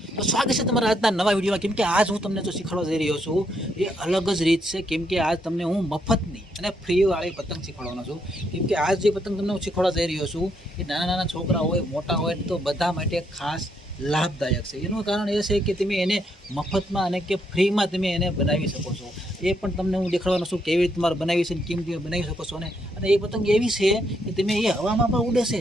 તો સ્વાગત છે તમારા આજના નવા વિડીયોમાં. કેમ કે આજ હું તમને જો શીખવાડવા જઈ રહ્યો છું, એ અલગ જ રીત છે. કેમ કે આજ તમને હું મફતની અને ફ્રીવાળી પતંગ શીખવાડવાનો છું. કેમ કે આજ જે પતંગ તમને હું શીખવાડવા જઈ રહ્યો છું, એ નાના નાના છોકરા હોય, મોટા હોય, તો બધા માટે ખાસ લાભદાયક છે. એનું કારણ એ છે કે તમે એને મફતમાં અને કે ફ્રીમાં તમે એને બનાવી શકો છો. એ પણ તમને હું દેખાડવાનો છું કેવી રીતે તમારે બનાવી છે કેમ તમે બનાવી શકો છો ને. અને એ પતંગ એવી છે કે તમે એ હવામાં પણ ઉડે છે.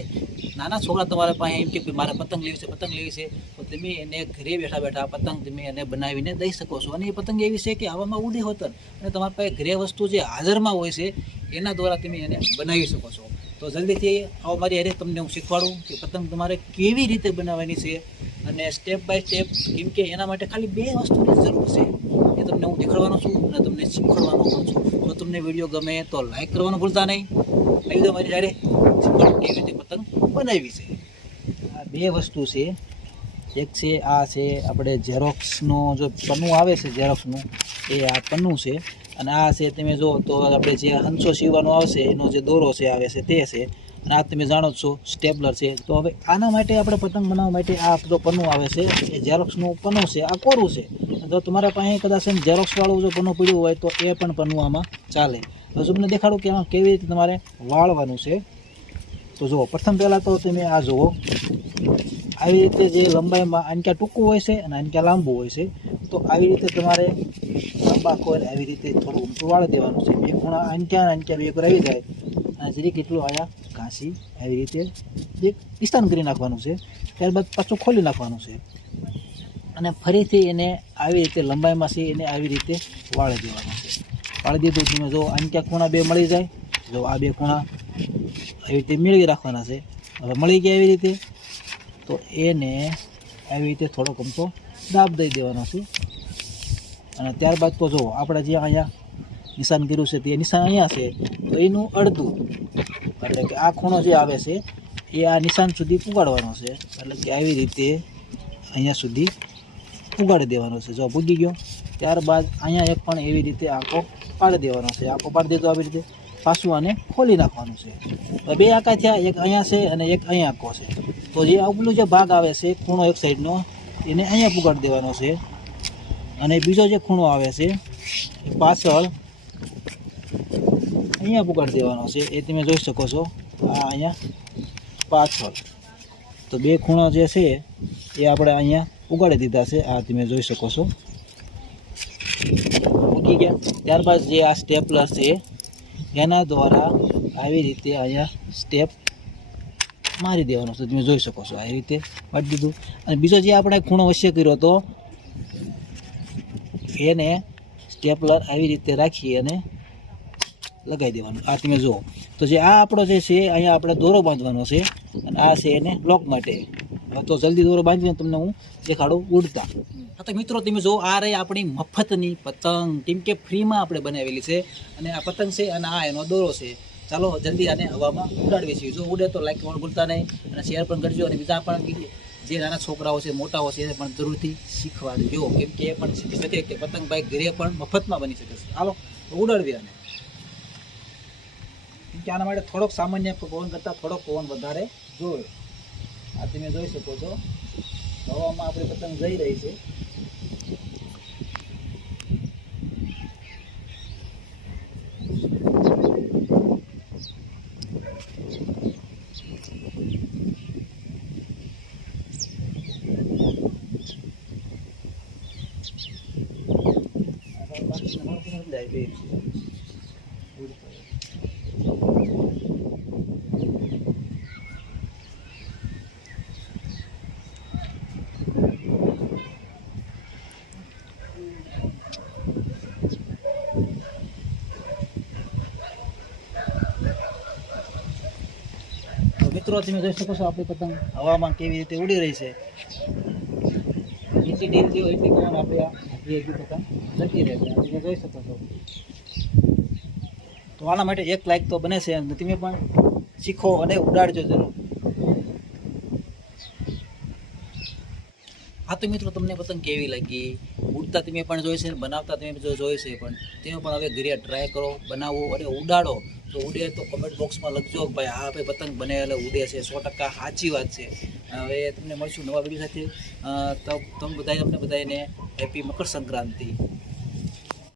નાના છોકરા તમારા પાસે એમ કે મારે પતંગ લેવી છે, પતંગ લેવી છે. તો તમે એને ઘરે બેઠા બેઠા પતંગ તમે એને બનાવીને દઈ શકો છો. અને એ પતંગ એવી છે કે હવામાં ઉડી હોતન અને તમારા પાસે ઘરે વસ્તુ જે હાજરમાં હોય છે એના દ્વારા તમે એને બનાવી શકો છો. તો જલ્દીથી આવો મારી હારે તમને હું શીખવાડું કે પતંગ તમારે કેવી રીતે બનાવવાની છે અને સ્ટેપ બાય સ્ટેપ કેમ કે એના માટે ખાલી બે વસ્તુની જરૂર છે. એ તમને હું દેખાડવાનો છું અને તમને શીખવાડવાનો પણ છું. જો તમને વીડિયો ગમે તો લાઈક કરવાનું ભૂલતા નહીં. આવી દો મારી હારે. કેવી રીતે પતંગ બનાવી છે. આ બે વસ્તુ છે. એક છે, આ છે, આપણે ઝેરોક્સનો જો પન્નું આવે છે ઝેરોક્સનું એ આ પન્નું છે. અને આ છે તમે જો તો આપણે જે હંસો સીવવાનો આવશે, એનો જે દોરો છે, આવે છે તે છે. અને આ તમે જાણો છો, સ્ટેપલર છે. તો હવે આના માટે આપણે પતંગ બનાવવા માટે આ જો પન્નું આવે છે, એ ઝેરોક્સનું પન્નું છે, આ કોરું છે. જો તમારા પાસે કદાચ એમ ઝેરોક્સવાળું જો પન્નું પડ્યું હોય તો એ પણ પન્નું આમાં ચાલે. હવે તમને દેખાડું કે આમાં કેવી રીતે તમારે વાળવાનું છે. તો જુઓ, પ્રથમ પહેલાં તો તમે આ જુઓ. આવી રીતે જે લંબાઈમાં આનક્યા ટૂંકું હોય છે અને આનક્યા લાંબુ હોય છે. તો આવી રીતે તમારે કોઈને આવી રીતે થોડું ઉમટું વાળી દેવાનું છે. બે ખૂણા આનક્યા આનક્યા બે આવી જાય. અને જરી કેટલું આયા ઘાસી આવી રીતે એક વિસ્તાન કરી નાખવાનું છે. ત્યારબાદ પાછું ખોલી નાખવાનું છે. અને ફરીથી એને આવી રીતે લંબાઈમાંથી એને આવી રીતે વાળી દેવાનું છે. વાળી દીધું તમે જો અંચ્યા ખૂણા બે મળી જાય. જો આ બે ખૂણા આવી રીતે મેળવી રાખવાના છે. હવે મળી ગયા એવી રીતે. તો એને આવી રીતે થોડોક અમથો દાબ દઈ દેવાનો છે. અને ત્યારબાદ તો જુઓ આપણે જે અહીંયા નિશાન કર્યું છે તે નિશાન અહીંયા છે, તો એનું અડધું, એટલે કે આ ખૂણો જે આવે છે, એ આ નિશાન સુધી પુગાડવાનો છે, એટલે કે આવી રીતે અહીંયા સુધી પુગાડી દેવાનો છે. જો પૂગી ગયો, ત્યારબાદ અહીંયા એક પણ એવી રીતે આંખો પાડી દેવાનો છે. આંખો પાડી દેતો આવી રીતે પાછું આને ખોલી નાખવાનું છે. બે આંકા થયા, એક અહીંયા છે અને એક અહીંયા આંખો છે. તો જે ઉપલું જે ભાગ આવે છે, ખૂણો એક સાઈડનો એને અહીંયા પુગાડી દેવાનો છે. અને બીજો જે ખૂણો આવે છે, પાછળ અહીંયા પુગાડી દેવાનો છે, એ તમે જોઈ શકો છો, આ અહીંયા પાછળ. તો બે ખૂણો જે છે, એ આપણે અહીંયા ઉગાડી દીધા છે, આ તમે જોઈ શકો છો. મૂકી ગયા. ત્યારબાદ જે આ સ્ટેપલર છે, એના દ્વારા આવી રીતે અહીંયા સ્ટેપ મારી દેવાનો છે, તમે જોઈ શકો છો આવી રીતે વાટી દીધું. અને બીજો જે આપણે ખૂણો વશ્ય કર્યો હતો એને સ્ટેપલર આવી રીતે રાખી અને લગાવી દેવાનું. આ તમે જુઓ. તો જે આ આપણો જે છે, અહીંયા આપણે દોરો બાંધવાનો છે અને આ છે એને બ્લોક માટે. તો જલ્દી દોરો બાંધીને તમને હું દેખાડું ઉડતા. હા, તો મિત્રો, તમે જો આ રહી આપણી મફતની પતંગ. કેમ કે ફ્રીમાં આપણે બનાવેલી છે અને આ પતંગ છે અને આ એનો દોરો છે. ચાલો, જલ્દી આને હવામાં ઉડાડવી છીએ. જો ઉડે તો લાઈક કરવાનું ભૂલતા નહીં અને શેર પણ કરજો અને બીજા પણ જે નાના છોકરાઓ છે, મોટાઓ છે, એને પણ જરૂરથી દો કેમ કે એ પણ શીખી શકે કે પતંગ ભાઈ ઘરે પણ મફતમાં બની શકે છે. તો ઉડાડવી અને કેમ કે આના માટે થોડોક સામાન્ય પવન કરતાં થોડોક પવન વધારે જોયો આ તમે જોઈ શકો છો. હવામાં આપણી પતંગ જઈ રહી છે. તો મિત્રો, તમે જોઈ શકો છો આપણી પતંગ હવામાં કેવી રીતે ઉડી રહી છે. જેટલી ઢીલ હોય એટલી પવન આપણે આ પતંગ જતી રહે છે. તમે જોઈ શકો છો. તો આના માટે એક લાઈક તો બને છે તમે પણ શીખો અને ઉડાડજો જરૂર. હા તો મિત્રો, તમને પતંગ કેવી લાગી? ઉડતા તમે પણ જોઈ છે બનાવતા તમે જો જોઈ છે, પણ તમે પણ હવે ઘરે ટ્રાય કરો, બનાવો અને ઉડાડો. તો ઉડે તો કમેન્ટ બોક્સમાં લખજો ભાઈ હા ભાઈ પતંગ બને એટલે ઉડે છે. સો ટકા સાચી વાત છે. હવે તમને મળશું નવા વીડિયો સાથે. તો તમે બધાને તમને બધાને હેપી મકર સંક્રાંતિ.